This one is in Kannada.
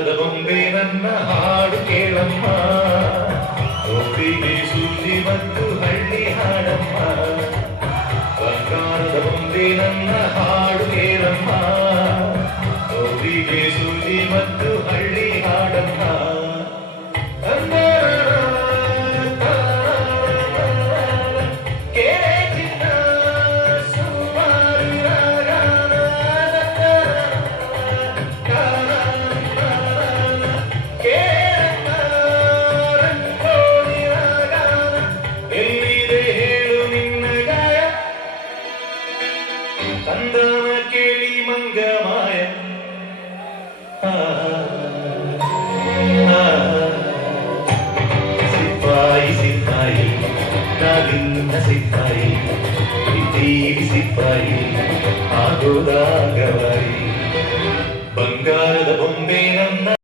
ಬಂಗಾರದ ಬೊಂಬೆ ನನ್ನ ಹಾಡು ಕೇಳಮ್ಮ, ಒಪ್ಪಿಗೆ ಸುದ್ದಿ ಮತ್ತು ಹಳ್ಳಿ ಹಾಡಮ್ಮ. ಬಂಗಾರದ ಬೊಂಬೆ ನನ್ನ ಹಾಡು ಕೇಳಮ್ಮ, ಒಪ್ಪಿಗೆ ಸುದ್ದಿ ಮತ್ತು ಹಳ್ಳಿ ಹಾಡಮ್ಮ. ಕಂದನ ಕೇಳಿ ಮಂಗಮಾಯ ಸಿಪಾಯಿ ಸಿಪಾಯಿ ನಾವಿನ್ನ ಸಿಪಾಯಿ ಇದ್ದೀವಿ ಸಿಪಾಯಿ ಆಗೋದಾಗವಾಯಿ. ಬಂಗಾರ